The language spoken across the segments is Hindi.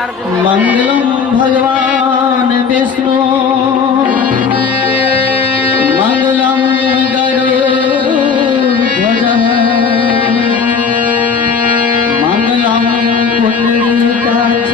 मंगलम भगवान विष्णु मंगलम गरुड़ध्वज मंगलम पुंडरीकाक्ष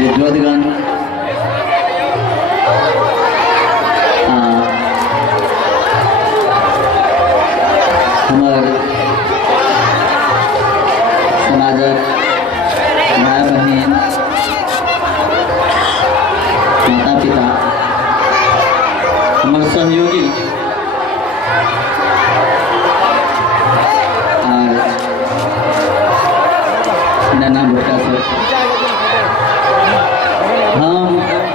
विद्वद्गण हमार समाजक भाई बहन माता पिता हमार सहयोगी नाना बेटा सब हम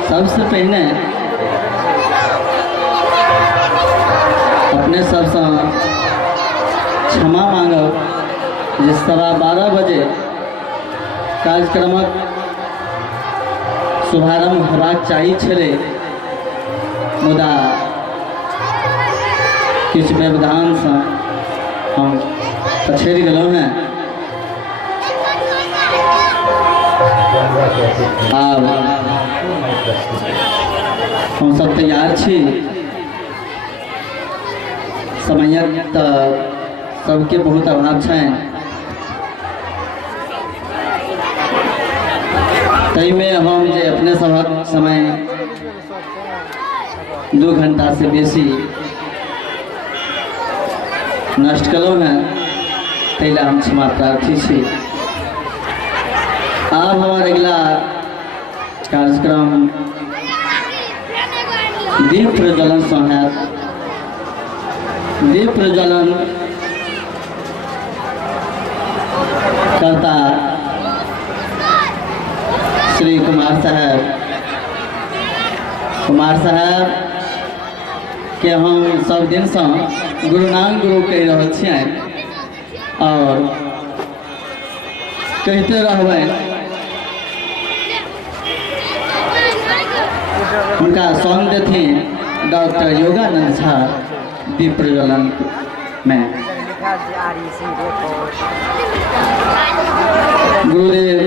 सबसे पहले अपने सबसे क्षमा मांगब जे 12:15 बजे कार्यक्रमक शुभारंभ होबाक चाही छलै मुदा किछु व्यवधान से हम पछड़ि गेलहुँ हैं। आब हम सब तैयार छी समयक तऽ सबके बहुत अभाव छनि ताहिमे हम जे अपने सबक समय 2 घंटा से बेसी नष्ट केलहुँ हैं ताहि लेल हम क्षमा प्रार्थी छी। अब हमारा अगला कार्यक्रम दीप प्रज्वलन से है। दीप प्रज्वलन करता श्री कुमार साहब के हम सब दिन से गुरुनाम गुरु कह रहे छियै और कहते रहबै। उनका सॉन्ग देथिन डॉक्टर योगानंद झा दीप प्रज्वलन में। गुरुदेव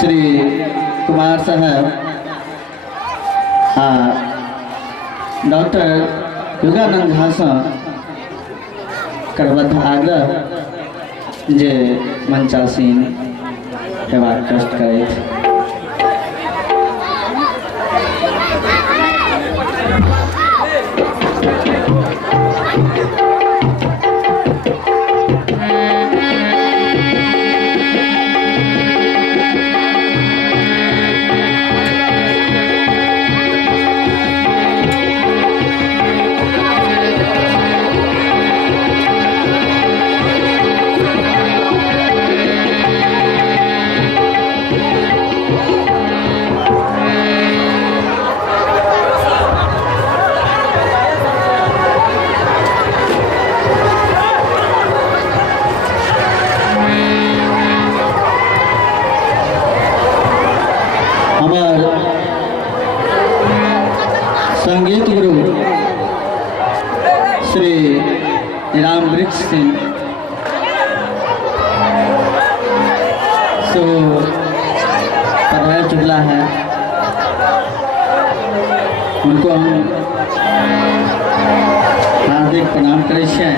श्री कुमार साहब डॉक्टर योगानंद झा से करबद्ध आग्रह जे मंचासीन हेबाक कष्ट करैत। श्री राम वृक्ष सिंह सो पधार चुकला है, उनको हम हार्दिक प्रणाम करे छे।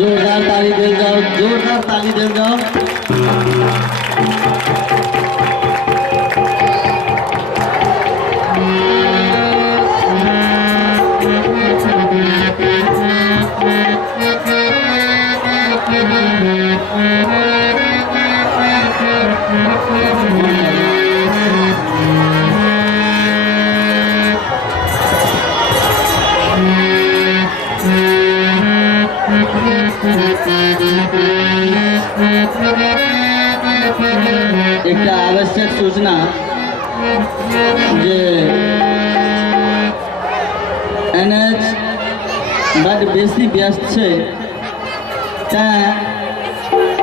जोरदार ताली दे जाओ, जोरदार ताली दे जाओ। एक आवश्यक सूचना जे एनएच बड़ बेसी व्यस्त है,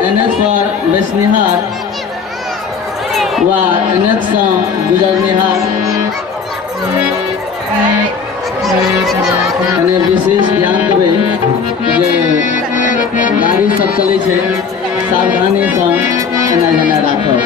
एनएच पर बैसनिहार व एनएच से गुजरनिहार विशेष ध्यान देवे जे गाड़ी सब चले छे, सावधानी से एना जेना राखब।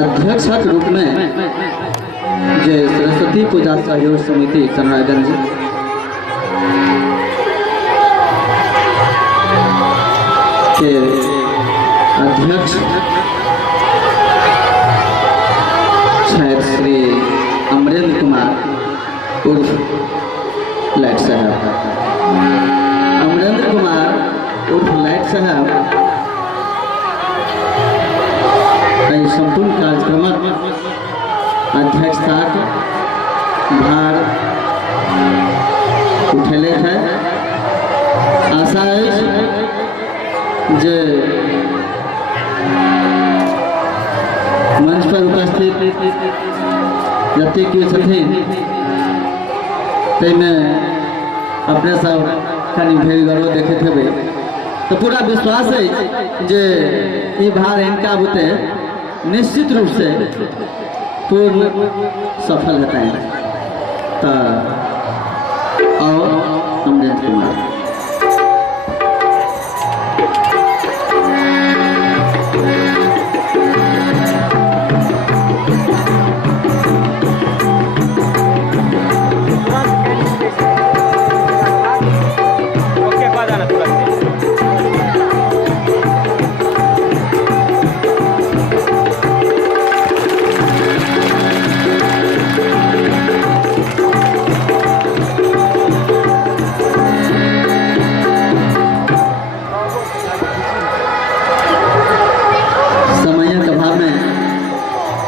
अध्यक्षक रूप में जे सरस्वती पूजा सहयोग समिति चंद्रागंज के अध्यक्ष श्री अमरेंद्र कुमार उर्फ लाइट साहब, अमरेंद्र कुमार उर्फ लाइट साहब संपूर्ण कार्यक्रम अध्यक्षता भार जे मंच पर उपस्थित जते केओ छथिन ताहिमे अपने सब कनि भीड़ गरो देखैत हेबै तो पूरा विश्वास है जे ई भार इनका बुते निश्चित रूप से पूर्ण सफल होता है। तो और अमृत कुमार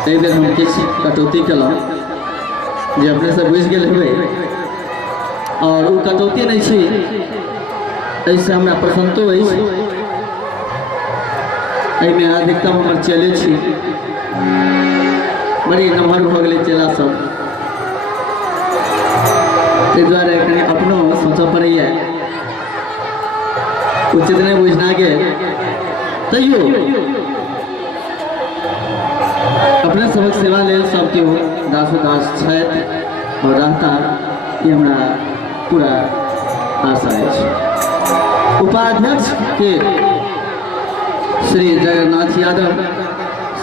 एक बेर हम किछु कटौती केलहुँ जे अपने से बुझि गेल हेबै और वो कटौती नहीं छी एहिसँ हमरा प्रसन्नतो अछि। एहिमे अधिकतम हमर चेले छी बड़ी नमहर भऽ गेलै चेला सब ताहि दुआरे कनि अपनो सोचऽ पड़ैए उचित नहि बुझना गेल तैयो अपने सबक सेवा लेल सब केओ दासोदास छथि और रहता ये हमरा पूरा आशा है। उपाध्यक्ष के श्री जगन्नाथ यादव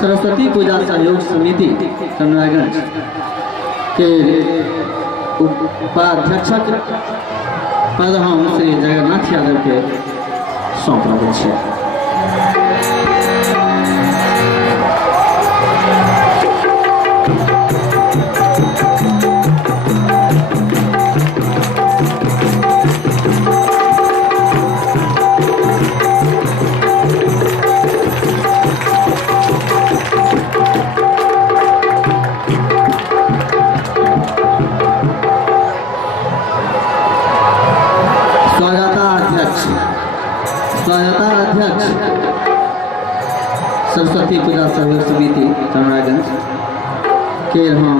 सरस्वती पूजा सहयोग समिति कमरागंज के उपाध्यक्षक पद हम श्री जगन्नाथ यादव के सौंप रहल छी। स्वागताध्यक्ष सरस्वती पूजा सहयोग समिति कमरागंज के हम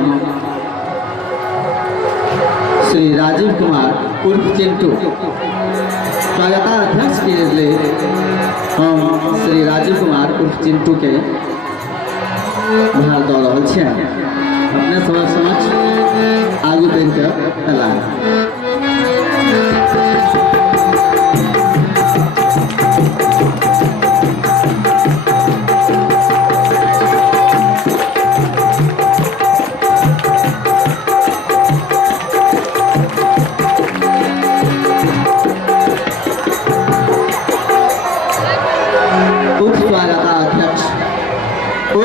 श्री राजीव कुमार उर्फ चिंटू स्वागताध्यक्ष के लिए हम श्री राजीव कुमार उर्फ चिंटू के भार दऽ रहल छी। अपने सबक समक्ष आगू बढ़ि कऽ एलाह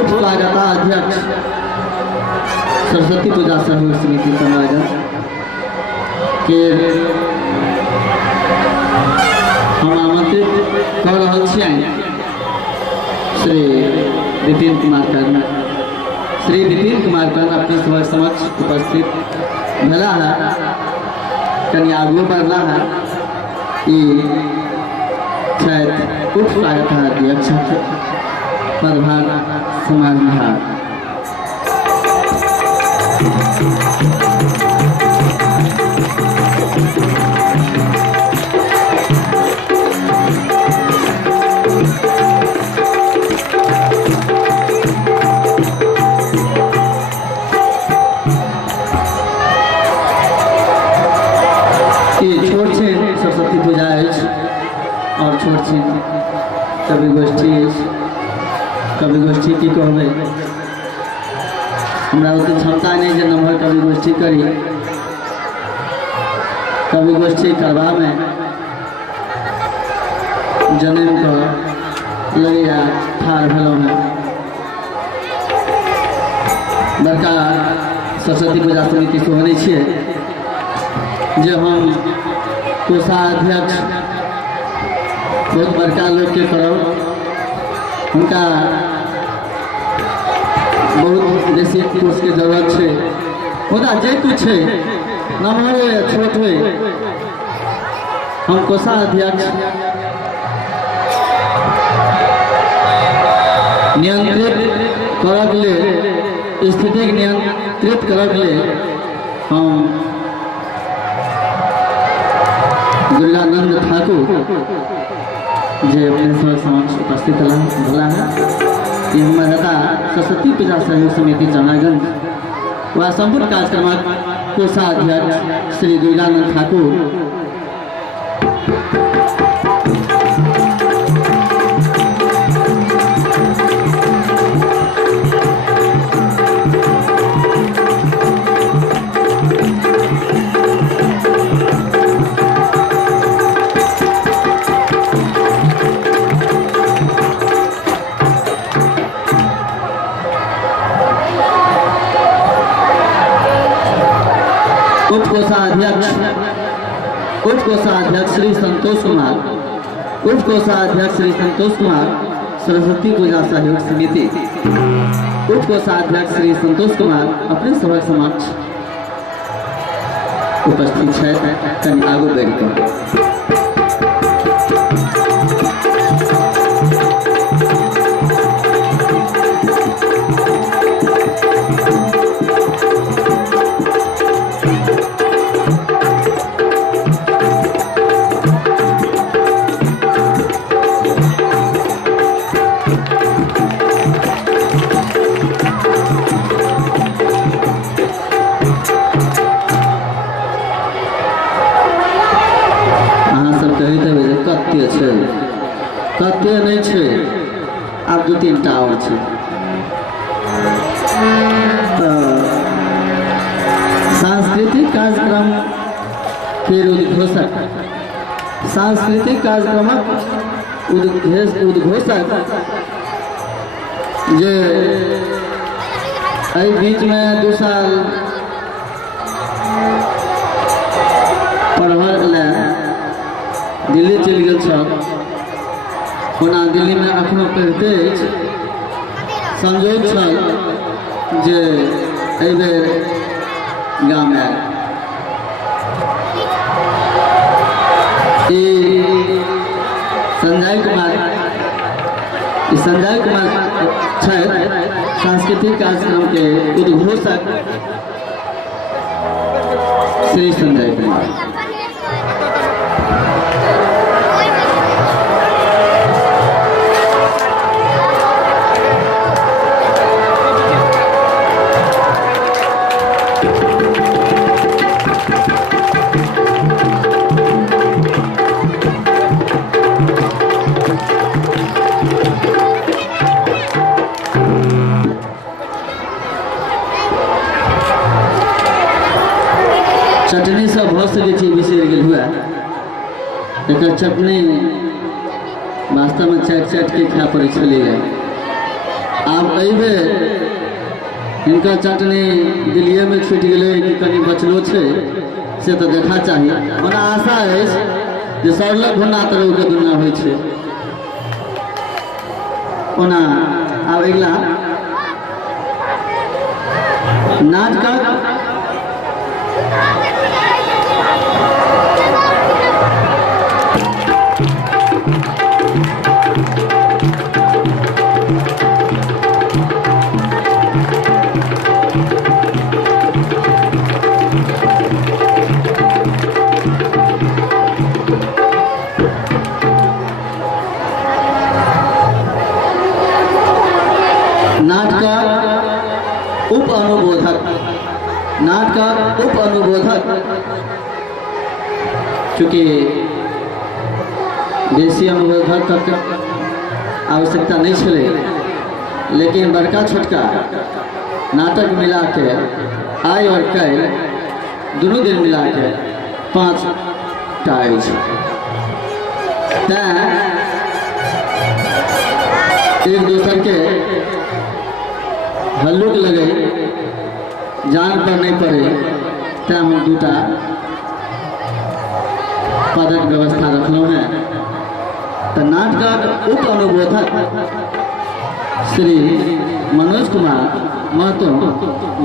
स्वागताध्यक्ष सरस्वती पूजा सहयोग समिति कमरागंज के हम आमंत्रित कर रहल छियनि श्री विपिन कुमार कर्ण। श्री विपिन कुमार कर्ण अपने सबक समक्ष उपस्थित भेला है कनि आगू बढ़ला है ई छथि उप स्वागताध्यक्ष पदभार समारोह छोट छै सरस्वती पूजा अछि और छोट छै कवि गोष्ठी अछि। कवि गोष्ठी की कहबै हमरा ओते क्षमता नहीं जे नम्हर कवि गोष्ठी करी। कवि गोष्ठी करबा में जन्म कऽ लैया ठाढ़ भेलहुँ हैं। बड़का सरस्वती पूजा समिति सोहने छियै जे हम कोषाध्यक्ष बहुत बड़का लोग के करब उनका बहुत बेसी कोर्स के जरूरत है। मुदा जे कुछ है नम्हर हो या छोट हो हम कोषाध्यक्ष नियंत्रित करक ले स्थिति नियंत्रित करक ले हम दुर्गानंद ठाकुर जे अपने सब समक्ष उपस्थित भला है कि हमारे सरस्वती पूजा सहयोग समिति चनागंज व संपूर्ण कार्यक्रम कोषाध्यक्ष श्री दुर्गानंद ठाकुर उप कोषाध्यक्ष श्री संतोष कुमार सरस्वती पूजा सहयोग समिति उप कोषाध्यक्ष श्री संतोष कुमार अपने सभा समक्ष उपस्थित है कहीं आगू बढ़कर कते नहीं छे अब 2-3 टा और छे तो सांस्कृतिक कार्यक्रम फिर उद्घोषक सांस्कृतिक कार्यक्रम उद्घोषक जे एहि बीच में 2 साल पढ़ल ले दिल्ली चल गए छल ओना दिल्ली में अखनो पढ़ते संजोग छल जे एहि बेर गाम आयल संजय कुमार सांस्कृतिक कार्यक्रम के उद्घोषक श्री संजय कुमार चटनी सब भऽ सकै छै बिसरि गेल हुए एकर चटनी वास्तव में चाट के खाय पड़ै छलैए आब एहि बेर हिनकर चटनी दिल्लिए में छूटि गेलै कि कनि बचलो छै से तऽ देखा चाही ओना आशा अछि जे सरलग भुन्ना तरहके दुनिया होइ छै ओना आब अगिला नाटक उप अनुबोधक चूँकि बेसी अनुबोधक तक आवश्यकता नहीं छलै लेकिन बड़का छोटका नाटक मिला के आइ और कल दुनू दिन मिला के 5 टा अछि तैं एक दोसर के हल्लुक लगे जान पर नहीं पड़े तैं हम 2 टा पदक व्यवस्था रखलो है तो नाटक उप अनुबोधक श्री मनोज कुमार महतो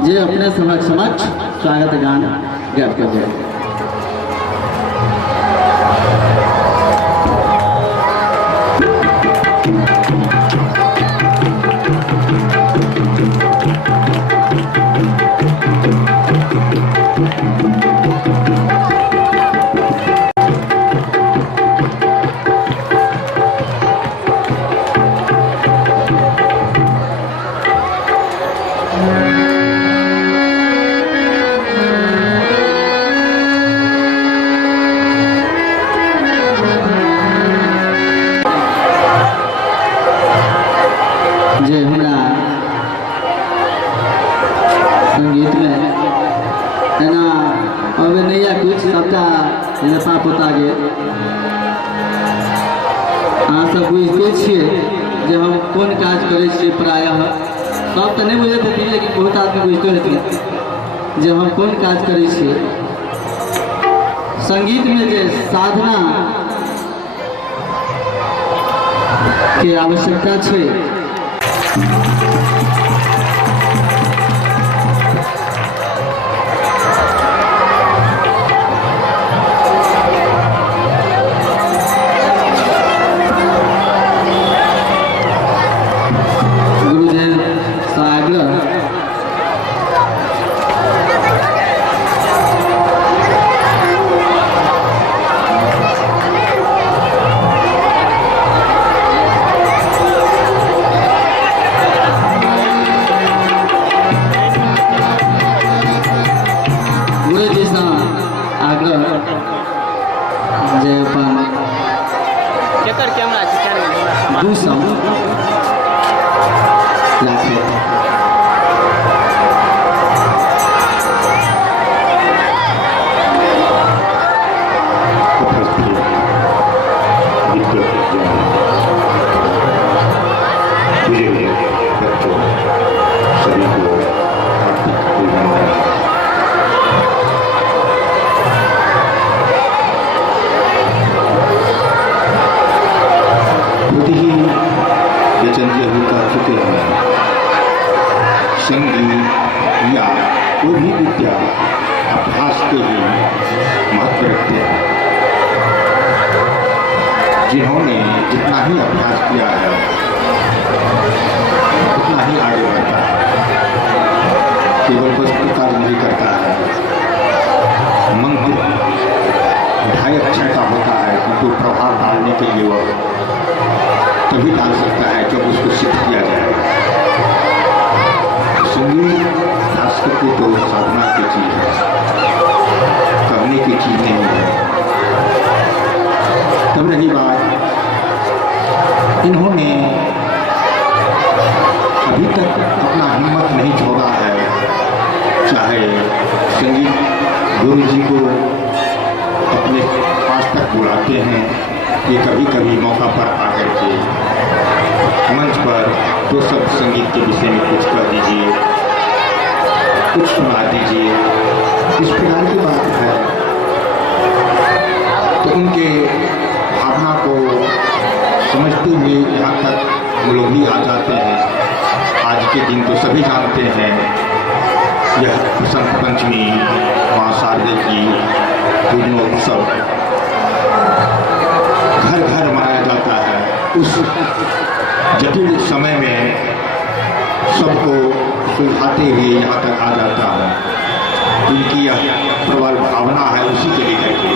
जे अपने सभा समक्ष स्वागत गान गायब कर दिया। पोता गेल। अहाँ सब बुझते छियै जे हम कोन काज करै छियै। प्रायः सब तऽ नहीं बुझैत हेथिन, लेकिन बहुत आदमी बुझते हेथिन जे हम कोन काज करै छियै। संगीत में जे साधना के आवश्यकता छै, संगीत या कोई भी विद्या अभ्यास के लिए महत्व रखते हैं। जिन्होंने जितना ही अभ्यास किया है उतना ही आगे बढ़ता है, केवल पुरस्कार नहीं करता है। मंत्र ढाई अक्षर का होता है, किंतु प्रभाव डालने के लिए वह तभी डाल सकता है जब उसको सिद्ध किया जाए। संगीत शास्त्र की तो साधना की चीज है, करने की चीज नहीं है। तब रही बात, इन्होंने अभी तक अपना हिम्मत नहीं छोड़ा है। चाहे संगीत गुरु जी को अपने पास तक बुलाते हैं, ये कभी कभी मौका पर आकर के मंच पर तो सब संगीत के विषय में कुछ कह दीजिए, कुछ सुना दीजिए, इस प्रकार की बात है। तो उनके भावना को समझते हुए यहाँ तक हम लोग भी आ जाते हैं। आज के दिन तो सभी जानते हैं, यह बसंत पंचमी माँ शारदे की पूर्णोत्सव घर घर मनाया जाता है। उस जटिल समय में सबको सुलझाते हुए यहाँ तक आ जाता है। उनकी यह प्रबल भावना है, उसी के लेकर के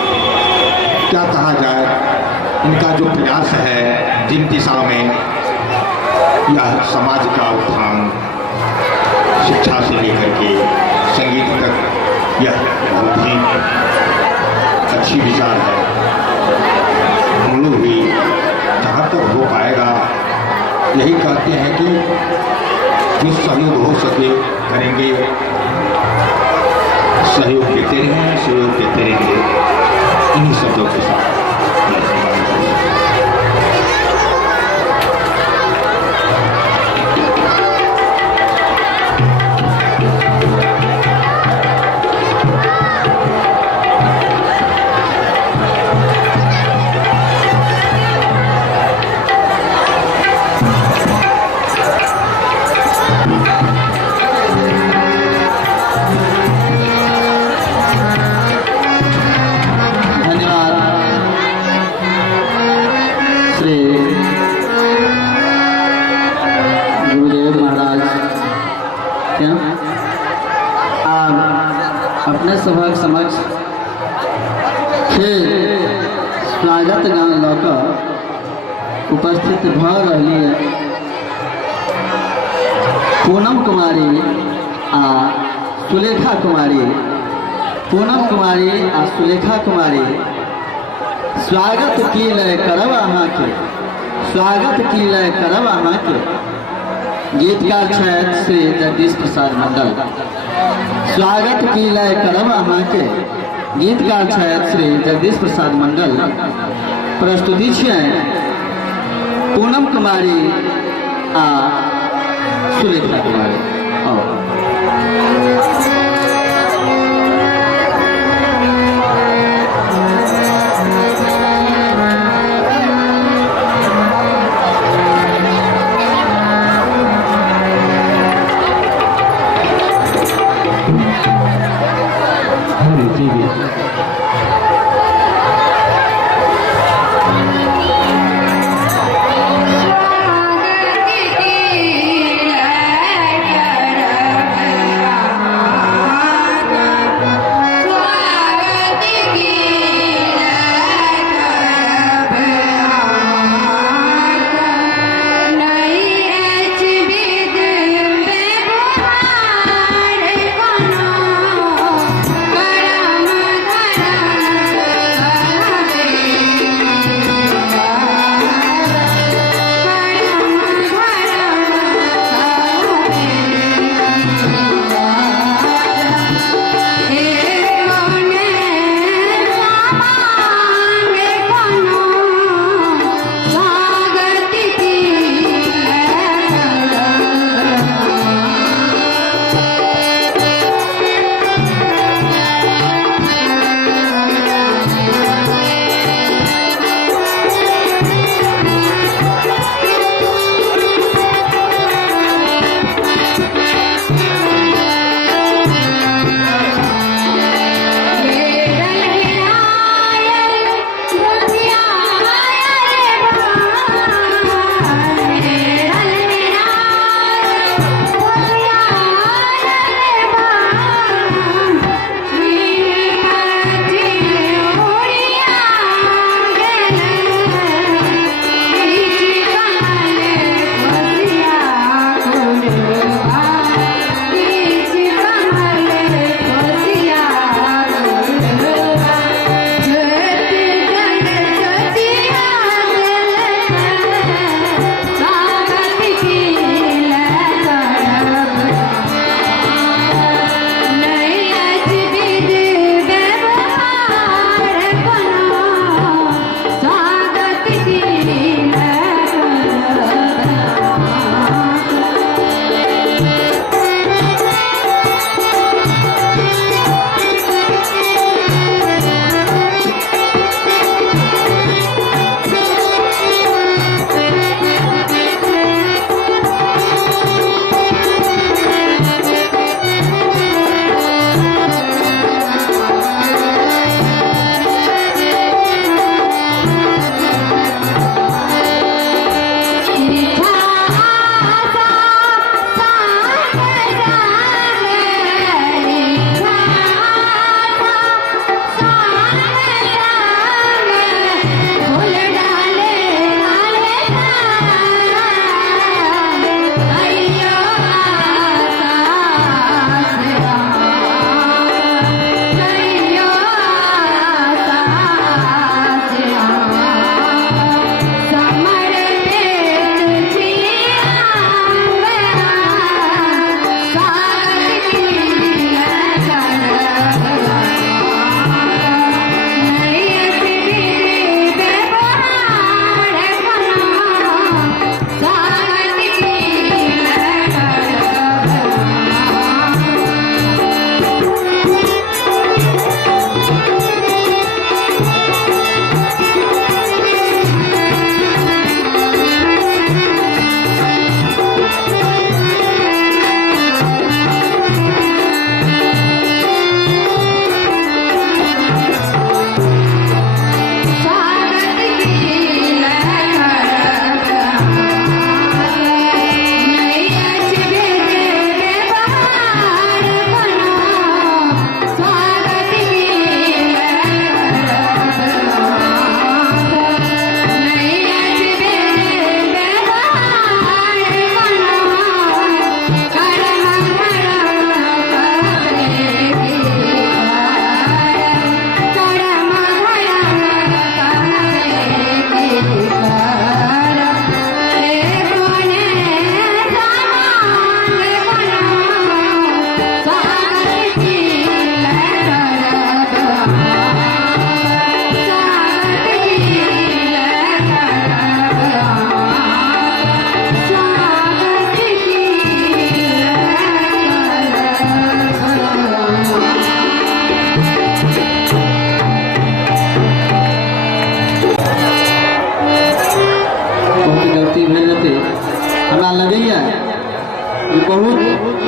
क्या कहा जाए, इनका जो प्रयास है जिन दिशा में, यह समाज का उत्थान शिक्षा से लेकर के संगीत तक, यह बहुत ही अच्छी विचार है। हम लोग भी जहाँ तक हो पाएगा यही कहते हैं कि जो सहयोग हो सके करेंगे, सहयोग देते रहेंगे, सहयोग देते रहेंगे। इन्हीं शब्दों के साथ अपने सभा समक्ष फिर स्वागत गान लऽ कऽ उपस्थित भऽ रही है पूनम कुमारी आ सुलेखा कुमारी। पूनम कुमारी आ सुलेखा कुमारी स्वागत की लय करब अहाँके, स्वागत की लय करब अहाँके। गीतकार छथि श्री जगदीश प्रसाद मंडल। स्वागत की लय करब अहाँके, गीतकार छथि श्री जगदीश प्रसाद मंडल, प्रस्तुति छियनि पूनम कुमारी आ सुलेखा कुमारी। स्वागत की लहर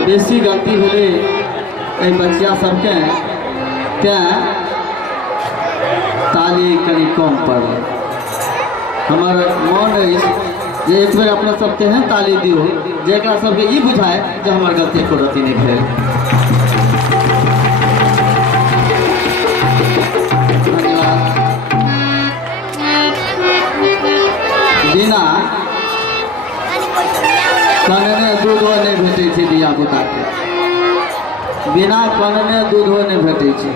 बेसी गलती भेलै एहि बच्चा सबके क्या ताली कनी कम पड़ल। हमर मन अछि जे एक बेर अपना सब तेहन ताली दियौ जेकरा सबके ई बुझाए जे हमर गलती एको रत्ती नहि भेल। बिना कनने दूधो नहीं भेटै छै धिया पुताके, बिना कनने दूधो नहीं भेटै छै।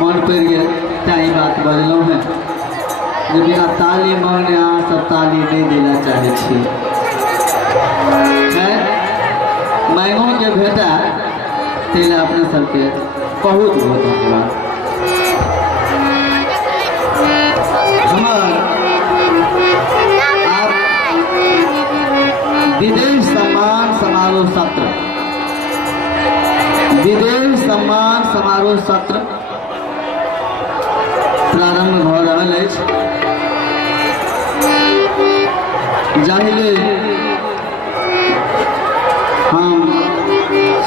मन पड़ि गेल तैं ई बात बजलहुँ हैं जे बिना ताली मांगने अहाँ सब ताली नहीं देना चाहे छी। मांगो के भेटा ताहि लए अपने सबके बहुत बहुत धन्यवाद। विदेश सम्मान समारोह सत्र, विदेश सम्मान समारोह सत्र प्रारंभ भ रहल अछि। जाहि लेल हम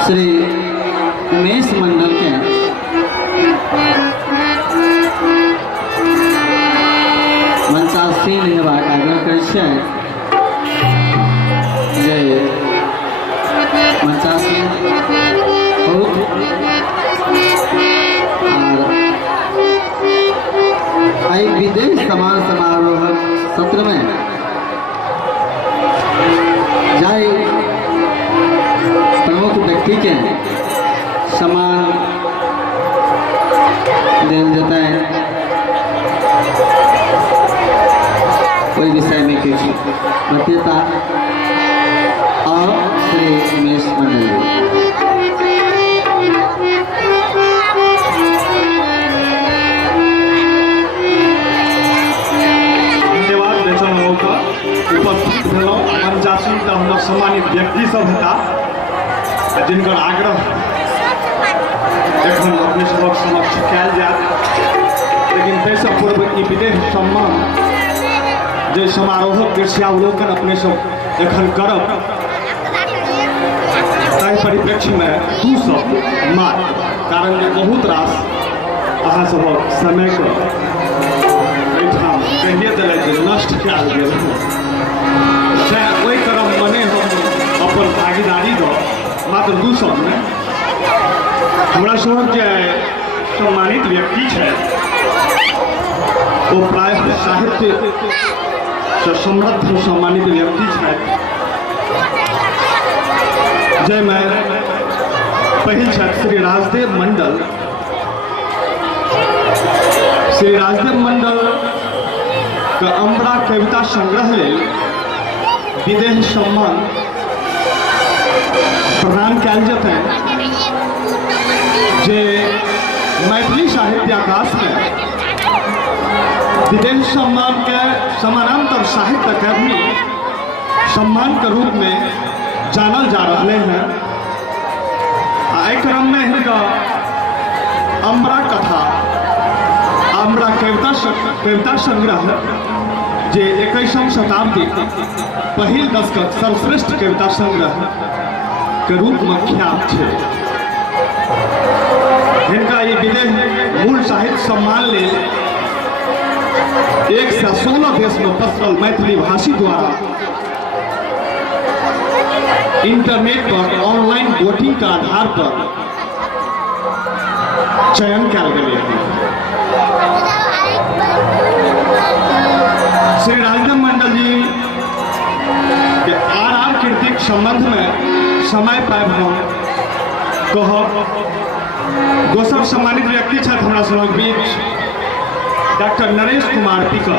श्री उमेश मंडल के मंचासीन हेबाक आग्रह करै छियनि जे मंचासीन बहुत और आई विदेश सम्मान समारोह सत्र में जाहि प्रमुख व्यक्ति के सम्मान देल जाता है कोई विषय में किसी बतेता और श्री उमेश मंडल धन्यवाद बेचन होकर उपस्थित भेलहुँ। मंचासीन तऽ हमर सम्मानित व्यक्ति सब हेता जिनकर आग्रह एखन अपने सबक समक्ष कयल जायत, लेकिन ताहिसँ पूर्व ई विदेश सम्मान जे समारोहक दृश्यावलोकन अपने सब एखन करब ताहि परिप्रेक्ष्यमे दू शब्द मात्र, कारण जे बहुत रास अहाँ सभक समयके एहिठाम कहिए देलथि जे नष्ट कयल गेल सएह ओहि क्रममे नहि हम अपन भागीदारी दऽ मात्र दू शब्दमे हमरा सभक जे सम्मानित व्यक्ति छथि ओ प्रायः साहित्य से समृद्ध सम्मानित व्यक्ति छथि, जाहिमे पहिल छथि श्री राजदेव मंडल। श्री राजदेव मंडल के अम्बरा कविता संग्रह लेल विदेश सम्मान प्रदान कयल जेतनि, जे मैथिली साहित्य आकाश में विदेश सम्मान के समानांतर साहित्य अकादमी सम्मान के रूप में जानल जा रहे हैं। एहि क्रम में हिनका अम्बरा कथा, अम्बरा कविता संग्रह जे 21वीं शताब्दी पहिल दशक सर्वश्रेष्ठ कविता संग्रह के रूप में ख्यात है। हिनका ये विदेश मूल साहित्य सम्मान लेल 116 देश में पसरल मैथिली भाषी द्वारा इंटरनेट पर ऑनलाइन वोटिंग के आधार पर चयन कयल गेलै। श्री राजदेव मंडल जी के आर कीर्तिक संबंध में समय पाबि हम कहब। दोसर सम्मानित व्यक्ति छथि हमरा सभक बीच डॉक्टर नरेश कुमार बिकल।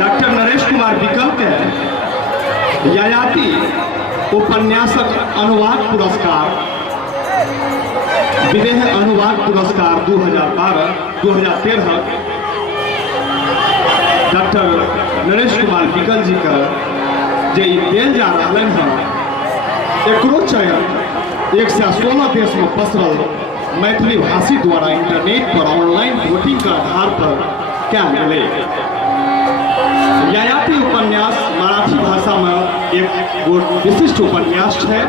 डॉक्टर नरेश कुमार बिकल के यायाति उपन्यासक अनुवाद पुरस्कार, विदेह अनुवाद पुरस्कार 2012-2013 डॉक्टर नरेश कुमार बिकल जी का जे देल जा रहा है, एकरो चयन 116 देश में पसरल मैथिली भाषी द्वारा इंटरनेट पर ऑनलाइन वोटिंग के आधार पर क्या मिले। ययाति उपन्यास मराठी भाषा में एक विशिष्ट उपन्यास है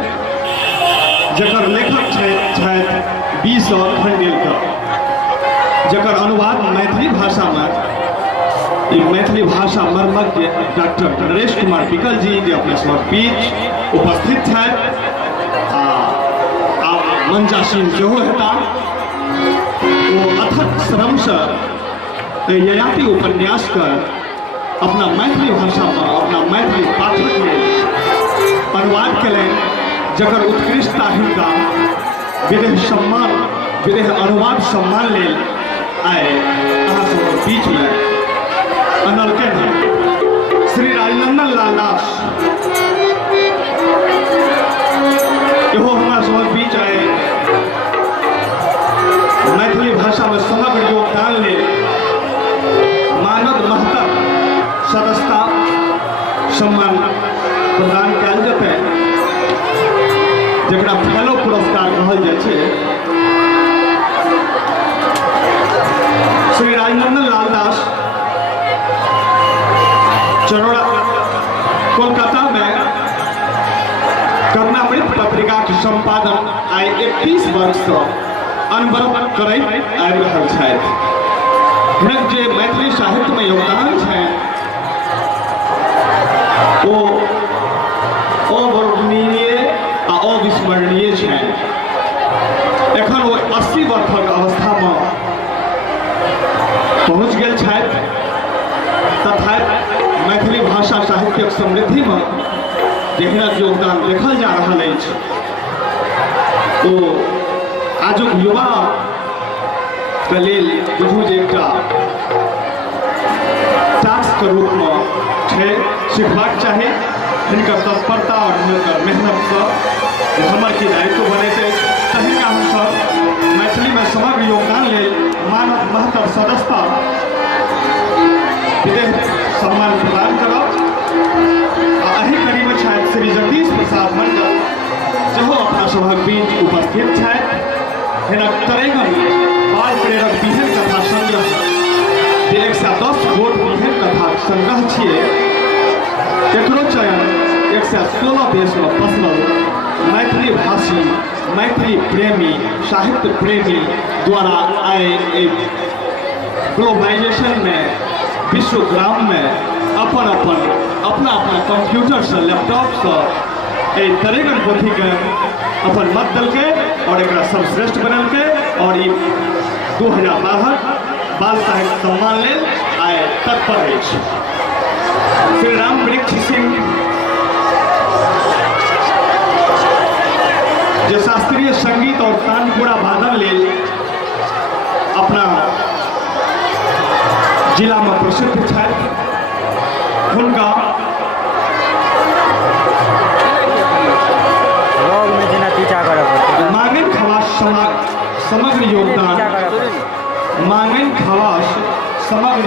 जकर लेखक छथि B.S. खंडेलकर, जकर अनुवाद मैथिली भाषा में मैथिली भाषा मर्मज्ञ डॉक्टर नरेश कुमार बिकल जी जे अपने सब बीच उपस्थित है मंचासीन सेहो हेता। वो अथक श्रम से ययाति उपन्यास का अपना मैथिली भाषा में अपना मैथिली पाठक में अनुवाद करें, जकर उत्कृष्टता हिनका विदेह सम्मान विदेह अनुवाद सम्मान ले आए अहाँ सब बीच में अनलके हैं श्री राजनंदन लाल दास इहो हमारा सब बीच आए मैथिली भाषा में समग्र योगदान ले मानद महत्व सदस्यता सम्मान प्रदान कल जाते जकरा फेलो पुरस्कार कहल जाए छे। श्री राजनंदन लाल दास चरोड़ा कोलकाता में कर्णामृत पत्रिका के संपादन आइ 31 वर्ष से अनवरत करैत आबि रहल छथि। हिनक जे मैथिली साहित्य में योगदान है वो अवर्णनीय आ अविस्मरणीय है। एखन वो 80 वर्षक अवस्था में पहुँच गेल छथि, तथापि मैथिली भाषा साहित्यक समृद्धि में जे हिनक योगदान देखल जा रहल अछि ओ आजुक युवा के लेल बुझू जे एकटा टास्क के रूप में छै, सीखबाक चाही। हिनकर तत्परता और हिनकर मेहनत से हमर की दायित्व बनैत अछि तहिना हमसभ मैथिली में समग्र योगदान लेल मानद महत्व सदस्यता विदेह सम्मान प्रदान करब। एही कड़ी में छथि श्री जगदीश प्रसाद मंडल सेहो अपना सभक बीच उपस्थित छथि। हिनक तरेगन बाल प्रेरक बिहन कथा संग्रह जे 110 गोट बिहन कथा संग्रह छियै, एकरो चयन 116 देश में पसरल मैथिली भाषी मैथिली प्रेमी साहित्य प्रेमी द्वारा आए ग्लोबलाइजेशन में विश्वग्राम में अपना कंप्यूटर से लैपटॉप से तरेगन पोथी के अपन मत दल के और एक सर्वश्रेष्ठ बनल के और 2012 बाल साहित्य सम्मान ले आए तत्पर अछि। श्री राम वृक्ष सिंह जो शास्त्रीय संगीत और तानपुरा वादन ले अपना जिला में प्रसिद्ध है। उनका मांगन खवास समग्र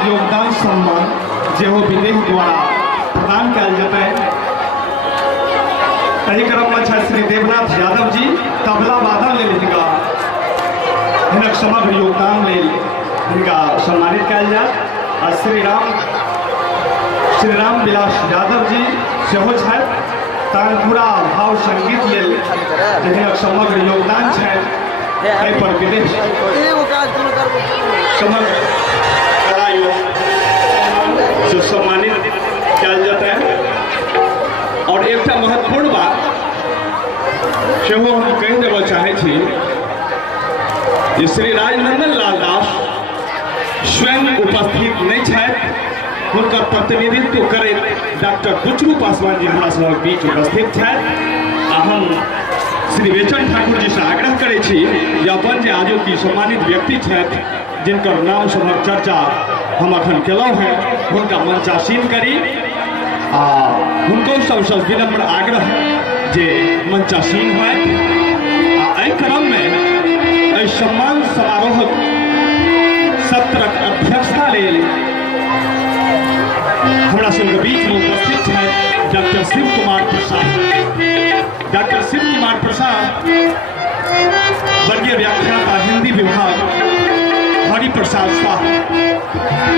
योगदान सम्मान जेहो विदेह द्वारा प्रदान कल जाता है। तही क्रम में श्री देवनाथ यादव जी तबला वादन ले हिनक समग्र योगदान ले हिनका सम्मानित कल जाए। और श्री राम विलास यादव जी सेहो छथि, तानपुरा भाव संगीत ले हिनक समग्र योगदान है। एहि पर विदेश समग्र जो सम्मानित कल जाता है। और एक महत्वपूर्ण बात सेहो हम कह देव चाहे छी जे श्री राजनंदन लाल दास स्वयं उपस्थित नहीं छथि, हुनकर प्रतिनिधित्व करैत डॉक्टर बुचरू पासवान जी हमरा सभक बीच उपस्थित छथि। हम श्री बेचन ठाकुर जी से आग्रह करै छी जे अपन जे आजू की सम्मानित व्यक्ति छथि जिनकर नाम सभक चर्चा हम अखन केलहुँ हैं हुनका मंचासीन करी। हुनको सबसे विनम्र आग्रह जे मंचासीन हुए। क्रम में सम्मान समारोह सत्रक अध्यक्षता ले हमारा सबके बीच में उपस्थित है डॉक्टर शिव कुमार प्रसाद। डॉक्टर शिव कुमार प्रसाद वर्गीय व्याख्याता हिंदी विभाग हरि प्रसाद शाह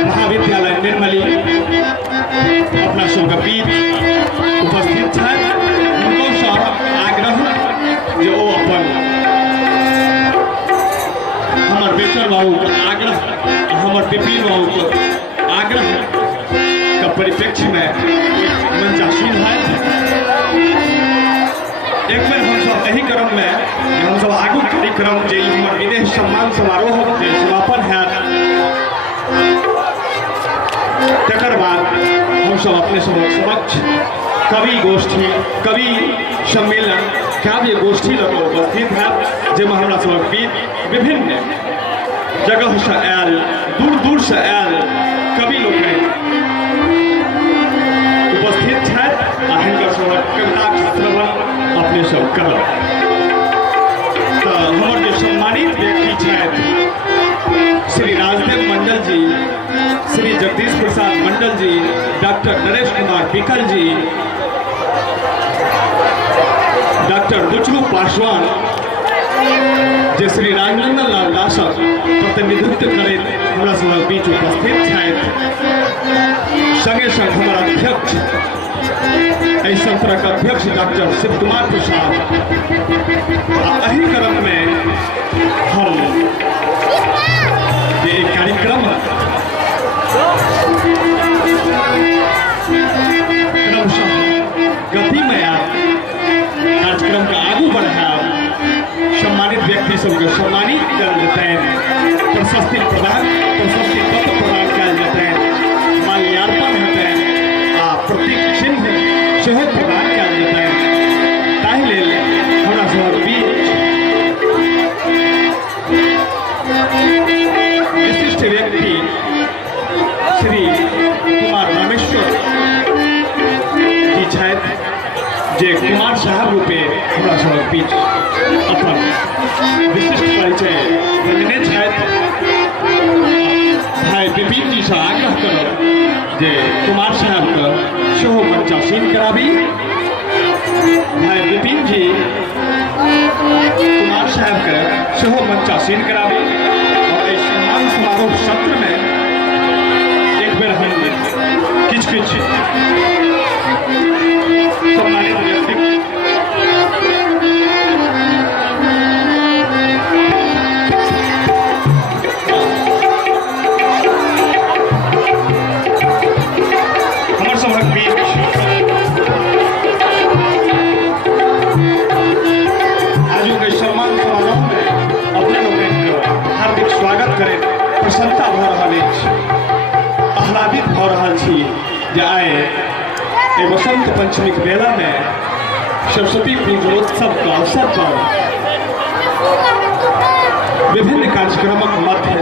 महाविद्यालय निर्मली बीच उपस्थित छथि हुनकोसँ आग्रह जे ओ अपन हमर बेचर बाबूके आग्रह हमर विपिन बाबूके आग्रह के परिप्रेक्ष्य में मंचासीन है। एक बेर हमसब एही क्रम में हमसब आगू कार्यक्रम जे हमर विदेह सम्मान समारोह के समापन है तकर बाद हमसब अपने समक्ष कवि गोष्ठी कवि सम्मेलन काव्य गोष्ठी लग उपस्थित है जाहिमे हमरा सबक बीच विभिन्न जगह से आयल दूर दूर से आयल कवि लोग उपस्थित छथि आ हिनकर सबक कविताक श्रवण अपने सब करब। तऽ हमर जे सम्मानित व्यक्ति छथि श्री राजदेव मंडल जी, श्री जगदीश प्रसाद मंडल जी, डॉक्टर नरेश कुमार बिकल जी, डॉक्टर दुचरू पासवान जे श्री राजनंदन लाल दासक प्रतिनिधित्व करैत हमरा सबक बीच उपस्थित छथि। संगे संग हमर अध्यक्ष एहि सत्रक अध्यक्ष डॉक्टर शिव कुमार प्रसाद। एही क्रम में हम ये कार्यक्रम क्रमशः गति में कार्यक्रम का आगू बढ़ाब सम्मानित व्यक्ति सबके सम्मानित कल जेतनि, प्रशस्ति पत्र प्रदान कल जेतनि, माल्यार्पण हेतनि आ प्रतीक चिन्ह सेहो प्रदान कल जेतनि। ताहि लेल हमरा सबक बीच विशिष्ट व्यक्ति श्री कुमार रामेश्वर जी छथि जे कुमार साहब रूपे हमरा सबक बीच अपन विशिष्ट परिचय देने छथि। भाई विपिन जी से आग्रह करब जे कुमार साहब के सेहो मंचासीन कराबी। भाई विपिन जी कुमार साहब के सेहो मंचासीन कराबी और इस सम्मान समारोह सत्र में एक बेर हम किछ सम्मानित व्यक्ति हमर सबक बीच आजू के सम्मान समारोह में अपने लोग हार्दिक स्वागत करे प्रसन्नता भ रहल अछि, आह्लादित भ रहल छी जे आइ बसंत पंचमी के मेला में सरस्वती पूजोत्सव का अवसर पर विभिन्न कार्यक्रमक मध्य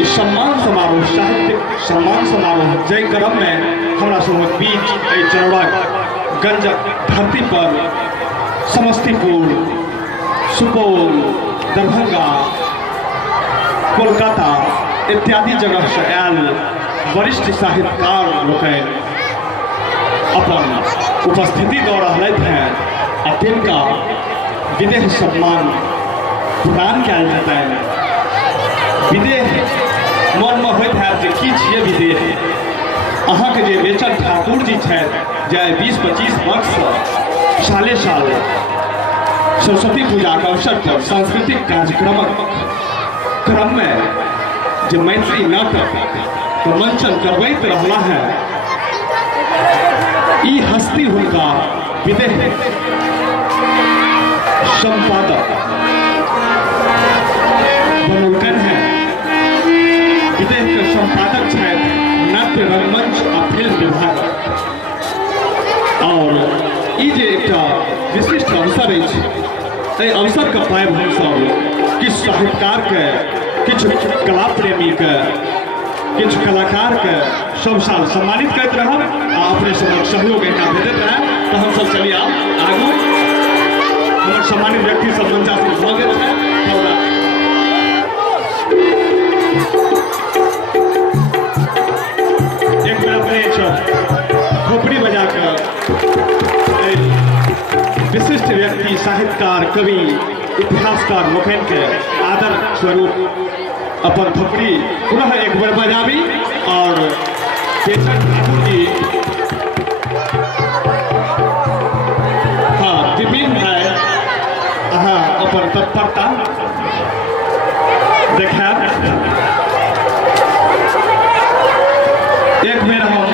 इस सम्मान समारोह साहित्यिक सम्मान समारोह जय क्रम में हमरा सबक बीच चरौड़ागंज धरती पर समस्तीपुर, सुपौल, दरभंगा, कोलकाता इत्यादि जगह से आयल वरिष्ठ साहित्यकार लोकनि अपन उपस्थिति दऽ रहलथि हैं आ तिनका विदेह सम्मान प्रदान कयल जेतनि। विदेह मन में होइत हैत जे की छियै विदेह। अहाँके जे बेचन ठाकुर जी छथि जे 20-25 वर्ष साले साल सरस्वती पूजा के अवसर पर सांस्कृतिक कार्यक्रमक क्रम में जो मैथिली नाटक के मंचन करबैत रहला है, ई हस्ती हुनका विदेह संपादक बनौलकन है। विदेह के संपादक छथि नाट्य रंगमंच आ फिल्म विभाग और ई जे एकटा विशिष्ट अवसर अछि, एहि अवसर के पाबि हमसब किछु साहित्यकार के, किछु कला प्रेमी के, किछु कलाकार के सब साल सम्मानित करते रहब आ अपने सबक सहयोग इनका भेटैत रहब। तो हम सब चलिए आगू हमर सम्मानित व्यक्ति सब मंचासीन भऽ गेल छै। एक बेर अपने खोपड़ी बजा कर विशिष्ट व्यक्ति साहित्यकार, कवि, इतिहासकार लोकनि के आदर स्वरूप अपन थोपड़ी पुनः एक बार बजाबी और केशव ठाकुर जी अपन तत्परता देखा एक बेर हम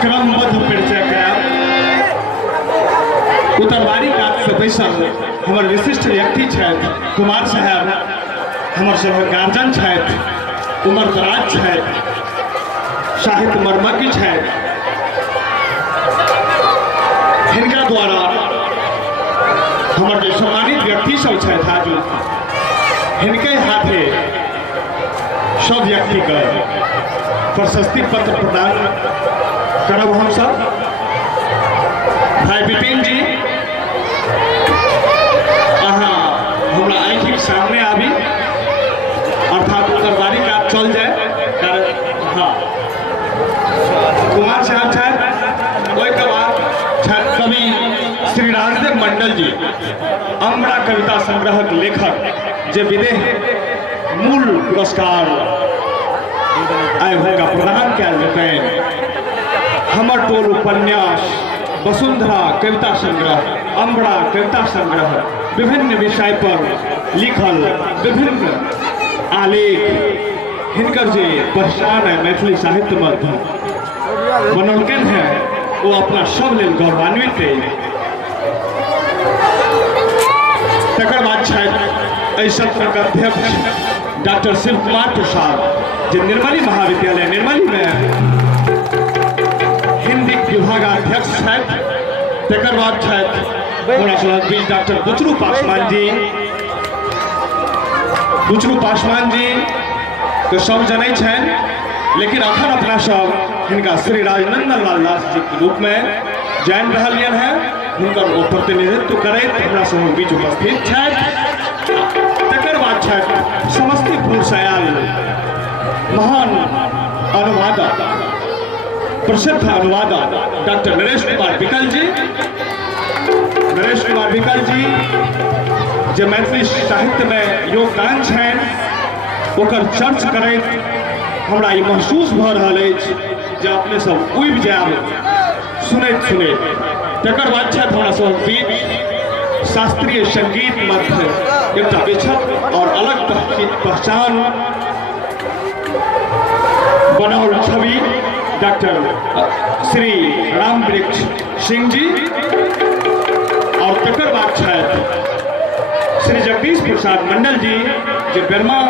क्रमबद्ध परिचय करायब। उत्तरवारी कात से बैसल हमर विशिष्ट व्यक्ति छथि कुमार साहब, हमर सभक गार्जियन छथि, उमर दराज छथि, साहित्य मर्मज्ञ छथि। हिनका द्वारा हमर जे सम्मानित व्यक्ति सब छथि आज हिनके हाथे सब व्यक्ति के प्रशस्ति पत्र प्रदान करब हम सब। भाई विपिन जी अहाँ हमरा आँखिक सामने आबी, अर्थात उत्तरवारी का चल जाए कारण हाँ कुमार साहब छथि, ओहिके बाद छथि कवि श्री राजदेव मंडल जी, अम्बरा कविता संग्रहक लेखक जे विदेह मूल पुरस्कार आइ हुनका प्रदान कयल जेतनि। हमर टोल उपन्यास वसुंधरा कविता संग्रह, अम्बरा कविता संग्रह, विभिन्न विषय पर लिखल विभिन्न आलेख हिनकर जे पहचान है मैथिली साहित्य में बनौलकन है वो अपना सब लेल गौरवान्वित है। तकर बाद छथि एहि सत्रक अध्यक्ष डॉक्टर शिव कुमार प्रसाद जे निर्मली महाविद्यालय निर्मली में हिंदी विभागाध्यक्ष छथि। तकर बाद छथि हमरा सभक बीच डॉक्टर बुचरू पासवान जी। बुचरू पासवान जी के सब जनै छनि, लेकिन अखन अपना सब हिनका श्री राजनंदन लाल दास जी के रूप में जान रहलियन है। हुनकर ओ प्रतिनिधित्व करैत हमरा सब बीच उपस्थित छथि। तकर बाद छथि समस्तीपुर से आयल महान अनुवादक, प्रसिद्ध अनुवादक डॉक्टर नरेश कुमार विकल जी। नरेश कुमार विकल जी जे मैथिली साहित्य में योगदान छनि ओकर चर्च करैत हमरा ई महसूस भऽ रहल अछि जे अपने सब उबि जायब सुनैत सुनैत। तकर बाद छथि हमरा सब बीच शास्त्रीय संगीत मध्य एकटा विछत और अलग पहचान बनाओल छवि डॉक्टर श्री राम वृक्ष सिंह जी। और तकर बाद छथि श्री जगदीश प्रसाद मंडल जी जे बर्मा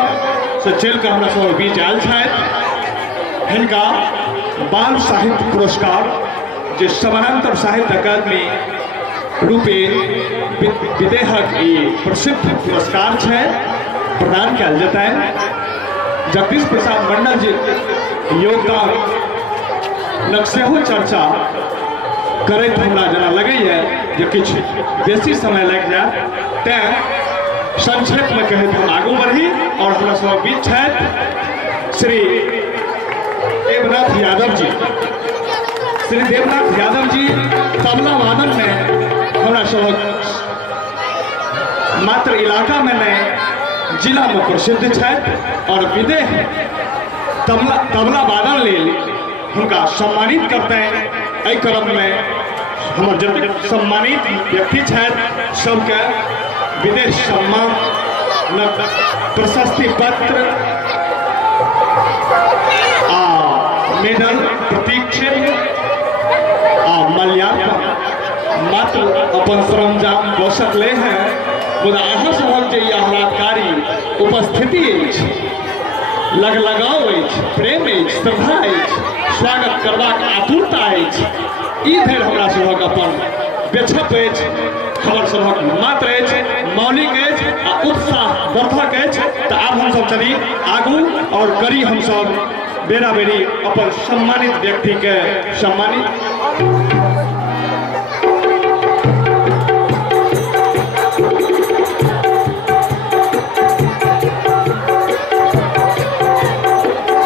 से चल कर हमरा सब बीच आयल छथि। हिनका बाल साहित्य पुरस्कार जे समानांतर साहित्य अकादमी रूपे विदेहक ई प्रसिद्ध पुरस्कार छै प्रदान कयल जेतनि। जगदीश प्रसाद मंडल जी योगदान सेहो चर्चा करैत हमरा जेना लगैए जे किछु बेसी समय लागि जायत, तेँ संक्षेप में कहैत हम आगू बढ़ी। और हमरा सब बीच छथि श्री देवनाथ यादव जी। श्री देवनाथ यादव जी तबला वादन में हमरा सब मात्र इलाका में नहीं जिला में प्रसिद्ध छथि और विदेह तबला वादन लेल हुनका सम्मानित करते हैं। एहि क्रम में हमर जब सम्मानित व्यक्ति छथि सबके विदेश सम्मान प्रशस्ति पत्र आ मेडल प्रतीक चिन्ह आ मल्यार्पण मात्र अपन सरंजाम कऽ सकले हैं। मुदा अहाँ सभक जे आह्लादकारी उपस्थिति अछि, लगलगाव अछि, प्रेम अछि, श्रद्धा अछि, स्वागत करबाक आतुरता अछि, ई धरि हमरा सभक अपन बेछप अछि, हमर सभक मात्र अछि, मौलिक अछि आ उत्साह वर्धक अछि। तऽ आब हमसभ चली आगू और करी हमसभ बेरा बेरी अपन सम्मानित व्यक्ति के सम्मानित।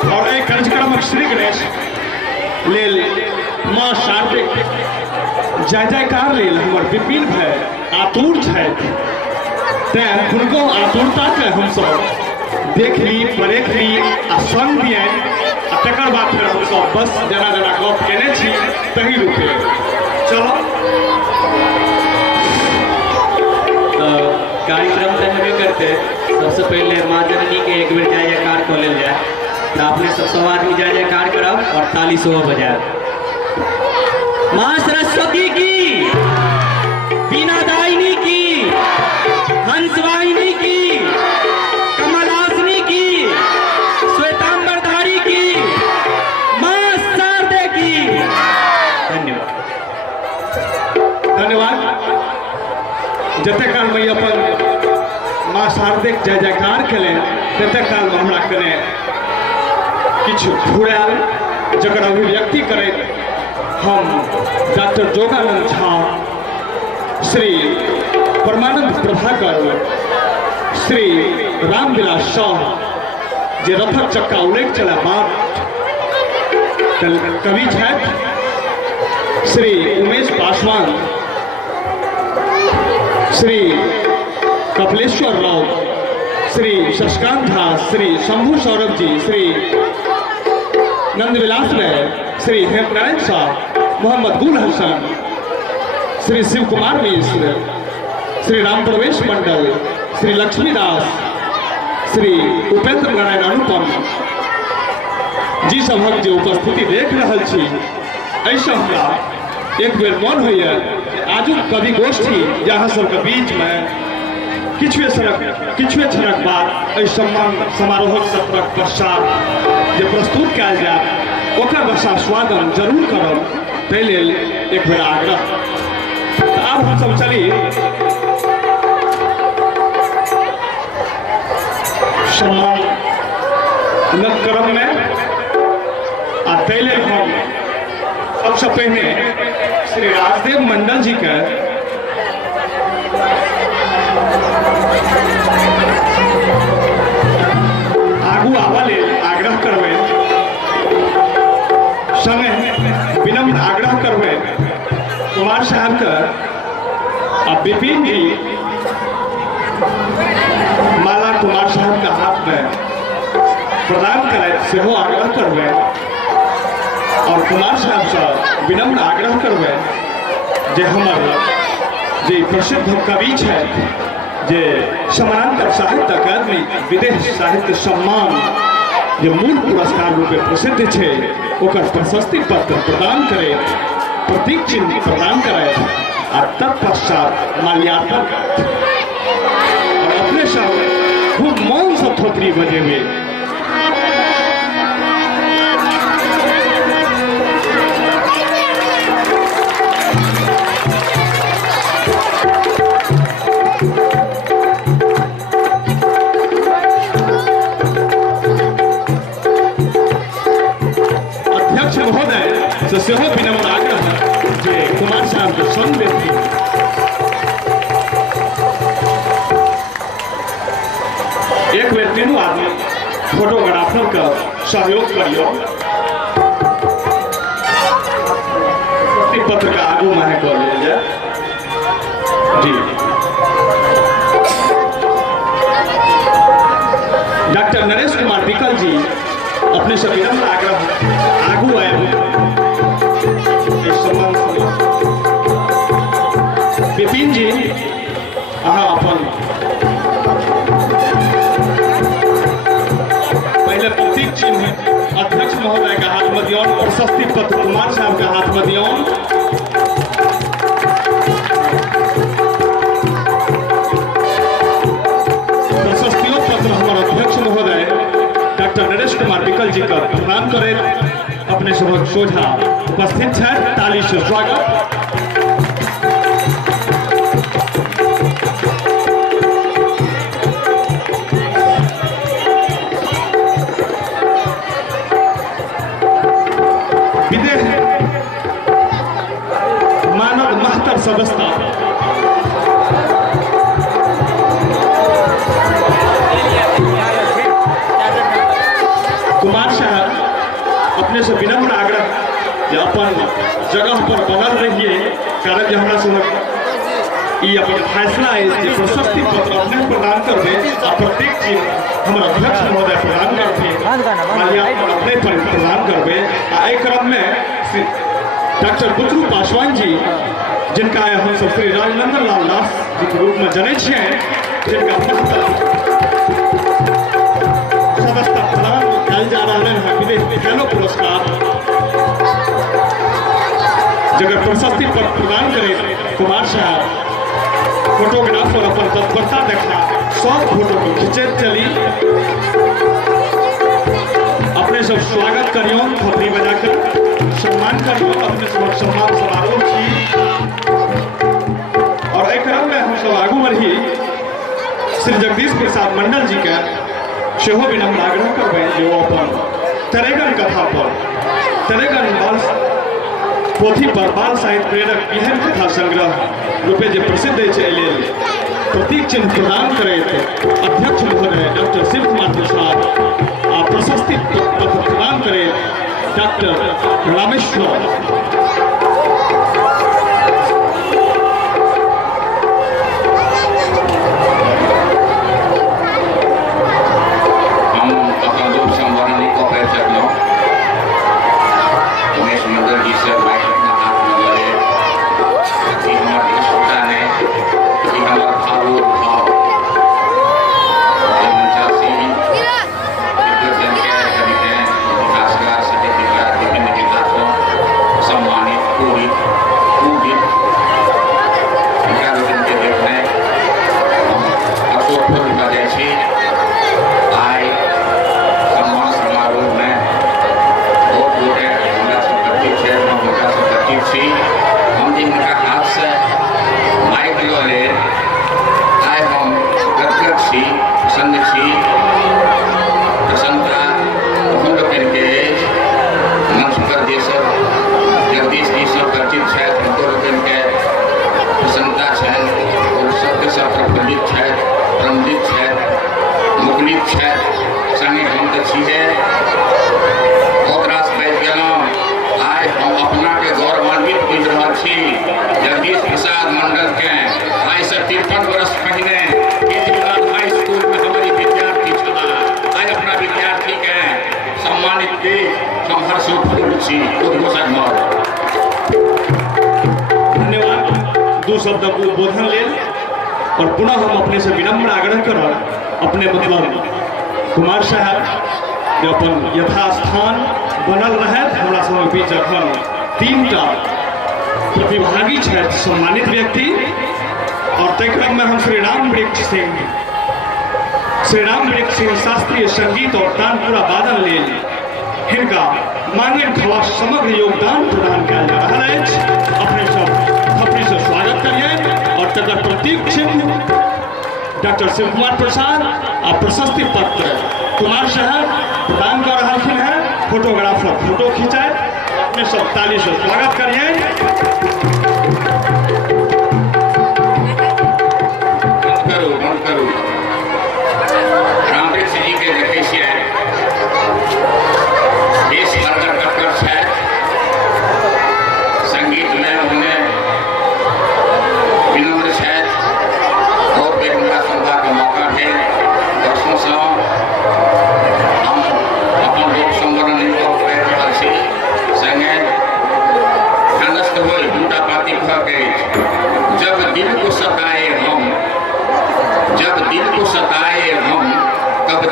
और एक कार्यक्रमक श्री गणेश लेल माँ शारदिक जय जयकार लेल हमर विपिन भाई आतुर छथि। तेँ हुनको आतुरता के हमसभ देख ली, परख ली आ संग दियनि। आ तकर बाद फिर हमसभ बस जेना जेना गप केने छी तही रूपे चलो। होते सबसे पहले माँ जननी के एक बेर जय जयकार कर लेल जाए। तो अपने सब आदमी जय जयकार करब और ताली सेहो बजायब। माँ सरस्वती की, बीना दायिनी की, हंसवाहिनी की, कमलासनी की, श्वेतांबरधारी की, माँ शारदे की। धन्यवाद। धन्यवाद। जते काल में अपन माँ शारदे के जय जयकार करें तते काल में हमरा कने किछु घुरायल जकर अभिव्यक्ति करें हम डॉक्टर जोगानंद झा, श्री परमानंद प्रभाकर, श्री रामविलास शाह जे रथक चक्का उल्लेख चला बात कवि छथि, श्री उमेश पासवान, श्री कपिलेश्वर राव, श्री शशकांत झा, श्री शंभू सौरभ जी, श्री नंदविलास राय, श्री हेमनारायण शाह, मोहम्मद गुल हसन, श्री शिव कुमार मिश्र, श्री राम प्रवेश मंडल, श्री लक्ष्मीदास, श्री उपेंद्र नारायण अनुपम जी सभक जे उपस्थिति देख रहल छी, ऐसा हमरा एक बेर मन होइए आजुक कवि गोष्ठी जहाँ सबके बीच में किछुए क्षणक बाद एहि सम्मान समारोहक सत्रक पश्चात जे प्रस्तुत कयल जायत ओकर रसास्वादन जरूर करब, ताहि लेल एक बेर आग्रह। आब हमसब चली सम्मानक क्रम में, आ ताहि लेल हम सबसे पहिने श्री राजदेव मंडल जी के आगू आवा लेल आग्रह करबे, संगे विनम्र आग्रह करबे कुमार साहब के आ विपिन जी माला कुमार साहब के हाथ में प्रदान करे सेहो आग्रह करबे, और कुमार साहब से विनम्र आग्रह करबे जे हमर जे प्रसिद्ध कवि है जे समानांतर साहित्य अकादमी विदेह साहित्य सम्मान जे मूल पुरस्कार रूपे प्रसिद्ध है ओकर प्रशस्ति पत्र प्रदान करे, प्रतीक चिन्ह प्रदान करे आ तत्पश्चात माल्यार्पण करे और अपने सब खूब मौन से थोपड़ी बजेबे। सेहो विनम्र आग्रह जे कुमार साहब के संग देती एक बेर तीनों आदमी फोटोग्राफर का सहयोग करियो। पत्र का आगू में कर लिया जाए जी। डॉक्टर नरेश कुमार विकल जी अपने से विनम्र आग्रह आगू आए विपिन जी अहाँ अपन पहले प्रतीक चिन्ह अध्यक्ष महोदय के हाथ में दियौन, प्रशस्ति पत्र कुमार साहब के हाथ में दियौन। प्रशस्तियों पत्र हमारे अध्यक्ष महोदय डॉक्टर नरेश कुमार विकल जी का प्रदान करे अपने सब सोझा उपस्थित है। ताली से स्वागत। मानव महत्तर सदस्यता कुमार साहब अपने से विनम्र आग्रह जे अपन जगह पर बनल रहिए, कारण जो हमरा सब ये अपन फैसला है जे प्रशस्ति पत्र अपने प्रदान करबे आ प्रत्येक चीज हमारा अध्यक्ष महोदय प्रदान करते माल्यार्पण अपने पर प्रदान करबे। आ एहि क्रम में डॉक्टर बुचरू पासवान जी जिनका हम सब श्री राजनंदन लाल दास जी के रूप में जाने छिए, जिनका फेलो पुरस्कार जगह प्रशस्ति पत्र प्रदान करे कुमार साहब फोटोग्राफर अपन तत्परता देखा सब फोटो को खींचे चली अपने सब स्वागत करियो थपड़ी बजाकर सम्मान करियो अपने सब सम्मान समारोह छी और एक क्रम में हम सब आगू बढ़ी श्री जगदीश प्रसाद मंडल जी के सेहो विनम्र आग्रह करबे जो अपन तरेगन कथा पर तरेगन बाल पोथी पर बाल साहित्य प्रेरक बिहन कथा संग्रह रूपे जो प्रसिद्ध है प्रतीक चिन्ह प्रदान करे अध्यक्ष महोदय डॉक्टर शिव कुमार प्रसाद आ प्रशस्ति पत्र प्रदान करे डॉक्टर रामेश्वर। जगदीश प्रसाद मंडल के 53 वर्ष पहले हाई स्कूल में हमारी विद्यार्थी छला आज अपना विद्यार्थी के सम्मानित के संघर्ष उद्घोषक धन्यवाद दो शब्द को उद्बोधन ले और पुनः हम अपने से विनम्र आग्रह कर अपने मतलब कुमार साहब जो अपन यथास्थान बनल रहे हमरा सब बीच अखन 3टा प्रतिभागी सम्मानित व्यक्ति और तय क्रम में हम श्री राम वृक्ष सिंह शास्त्रीय संगीत और तानपुरा वादन ले हिनका मांगन खवा समग्र योगदान प्रदान किया जा रहा है। अपने सब थपड़ी से स्वागत करिए और तकर प्रतीक चिन्ह डॉक्टर शिव कुमार प्रसाद और प्रशस्ति पत्र कुमार साहब प्रदान कर रहा है। फोटोग्राफर फोटो खिंचाए अपने सब ताली से स्वागत करिए।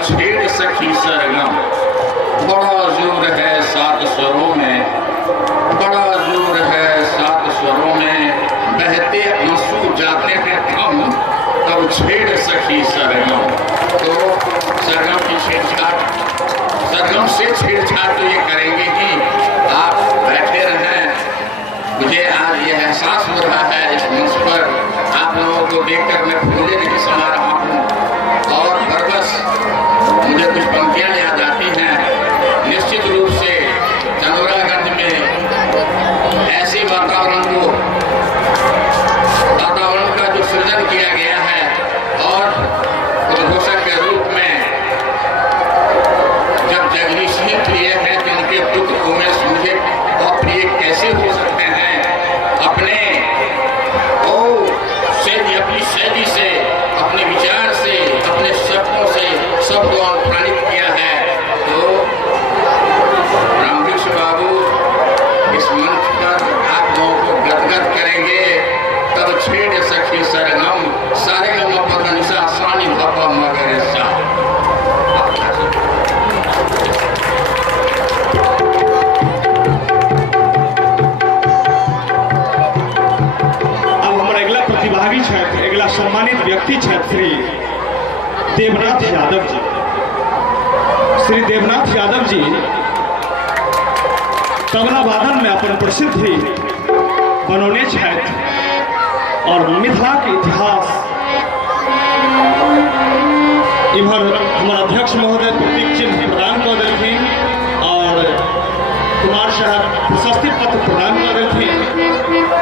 छेड़ सखी सरगम बड़ा जोर है 7 स्वरों में, बड़ा जोर है 7 स्वरों में, बहते आंसू जाते हैं हम तब छेड़ सखी सरगम। तो सरगम की छेड़छाड़ सरगम से छेड़छाड़ तो ये करेंगे कि आप बैठे रहें। मुझे आज यह एहसास हो रहा है इस मंच पर आप लोगों को देखकर मैं फूले नहीं समा रहा हूँ और बरबस मुझे कुछ पंक्तियां याद आती हैं। निश्चित रूप से चंदोरागंज में ऐसे वातावरण का जो सृजन किया गया है और उद्घोषक के रूप में जब जगदीश प्रिय है तो अतिथि छथि श्री देवनाथ यादव जी। श्री देवनाथ यादव जी तबला वादन में अपन प्रसिद्धि बनौने छथि और मिथिला के इतिहास इम्हर हमारे अध्यक्ष महोदय प्रतीक चिन्ह प्रदान कर देलखिन और कुमार साहब प्रशस्ति पत्र प्रदान कर देलखिन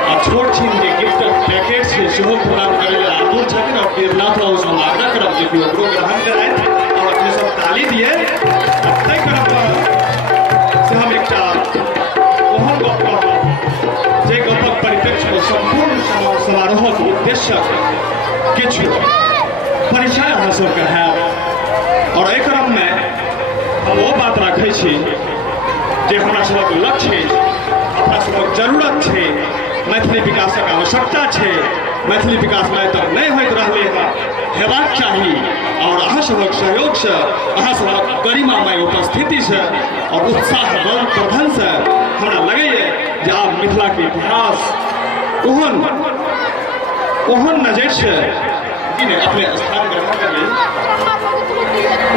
और छोट छीन जे गिफ्ट पैकेट से सेहो प्रदान करे लेल आतुर छथिन और देवनाथ बाबू से हम आग्रह करब जे कि ओकरो ग्रहण कराएत और अपने सब ताली दिए। तै करब से हम एकटा ओहन गप कहब जे गपक परिप्रेक्ष्य में संपूर्ण समारोहक उद्देश्यक किछु परिचय अहाँ सबके हैत और एहि क्रममे हम ओ बात राखै छी जे हमरा सबक लक्ष्य अपना सबक जरूरत छै, मैथिली विकासक आवश्यकता छै, मैथिली विकास में तक नहीं होइत रहलै हँ, हेबाक चाही और अहाँ सबक सहयोग से, अहाँ सबक गरिमामय उपस्थिति से और उत्साह वर्धन से हमरा लगैए जे आब मिथिला के इतिहास ओहन नजर से अपने स्थान ग्रहण कर ली।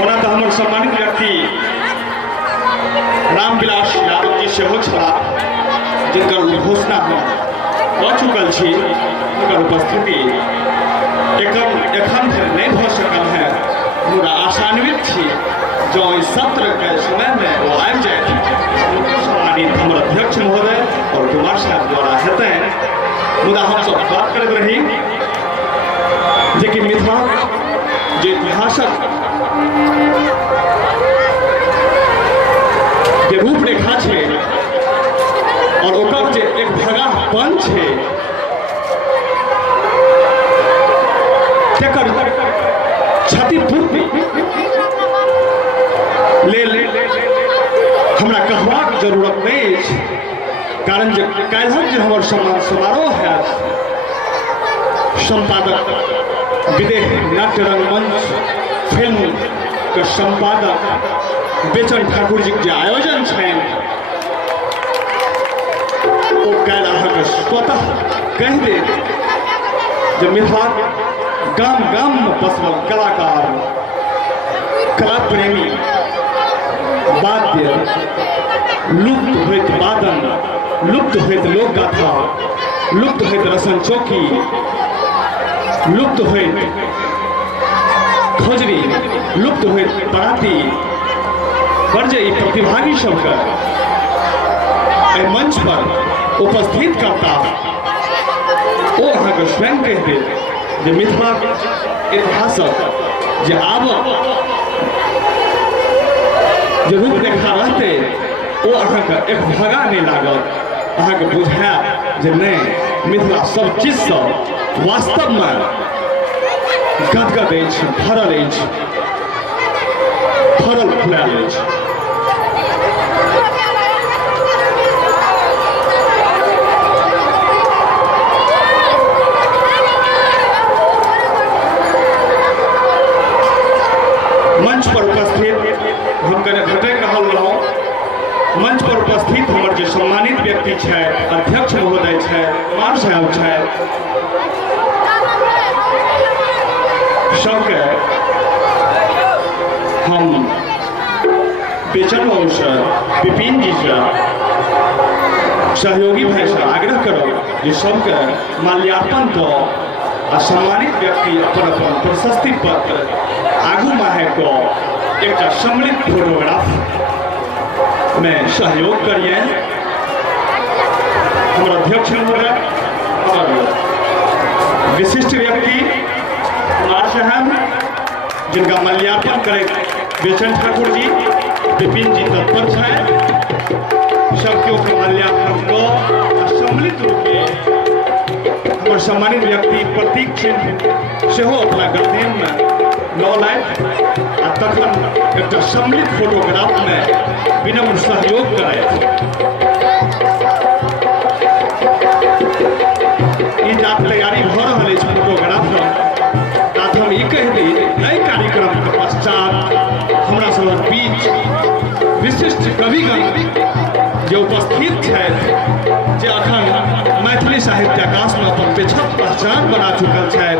ओना तो हमर सम्मानित व्यक्ति रामविलास यादव जी सेहो छला जिनकर घोषणा हम कऽ चुकल छी, उनकर उपस्थिति एखन धरि नहीं भऽ सकल है। पूरा आशान्वित छी जो इस सत्र के समय में वो आबि जाए सम्मानित हमर अध्यक्ष महोदय और कुमार साहब द्वारा हेतै। मुदा हम सब बात करैत रही जे कि मिथिला जे इतिहासक जे रूपरेखा छै और ओकर जे एक भगापन छै तेकर क्षतिपूर्ति लेल हमरा कहबाक जरूरत नहीं अछि, कारण जे काल्हिक जे हमर समारोह है संपादक विदेह नाट्य रंगमंच फिल्म के संपादक बेचन ठाकुर जी के आयोजन छनि ओ काल्हि अहाँके स्वतः कहि देत जे मिथिला गाम गाम में बसल कलाकार, कला प्रेमी, वाद्य, लुप्त होइत वादन, लुप्त होइत लोकगाथा, लुप्त होइत रसन चौकी, लुप्त होइत खोजरी, लुप्त होइत बराती पर जे प्रतिभागी सबके मंच पर उपस्थित करता ओ अहाँके स्वयं कहि देत जे मिथिला इतिहासक जे आबक जे रूपरेखा रहतै ओ अहाँके एक भगा नहीं लागत, अहाँके बुझायत जे नहीं मिथिला सब चीज से वास्तव में गदगद अछि, भरल अछि, फरल फुलायल अछि। मंच पर उपस्थित हम कने घटक रहल रहूँ, मंच पर उपस्थित हमर जे सम्मानित व्यक्ति छै, अध्यक्ष महोदय छै, कुमार साहब छै, सबके हम बेचन बाबू से, विपिन जी से, सहयोगी भाई से आग्रह करब जे सबके माल्यार्पण दो आ सम्मानित व्यक्ति अपन अपन प्रशस्ति पत्र आगू माहे को एक सम्मिलित फोटोग्राफ में सहयोग करिए। हमारे अध्यक्ष महोदय और विशिष्ट व्यक्ति कुमार साहब जिनका माल्यार्पण करे बेचन ठाकुर जी, विपिन जी तत्पर है, सबके माल्यार्पण को सम्मिलित रूप में हमारे सम्मानित व्यक्ति प्रतीक चिन्ह सेहो अपना गद्देम में लऽ लाइट आ तखन एक सम्मिलित फोटोग्राफ में विनम्र सहयोग करैत ई जात तैयारी भऽ रहल अछि फोटोग्राफ तात हम ई कहि दी एहि कार्यक्रम के पश्चात हमरा सबक बीच विशिष्ट कविगण जे उपस्थित छथि जे अखन मैथिली साहित्य आकाश में अपन पेछक पहचान बना चुकल छथि।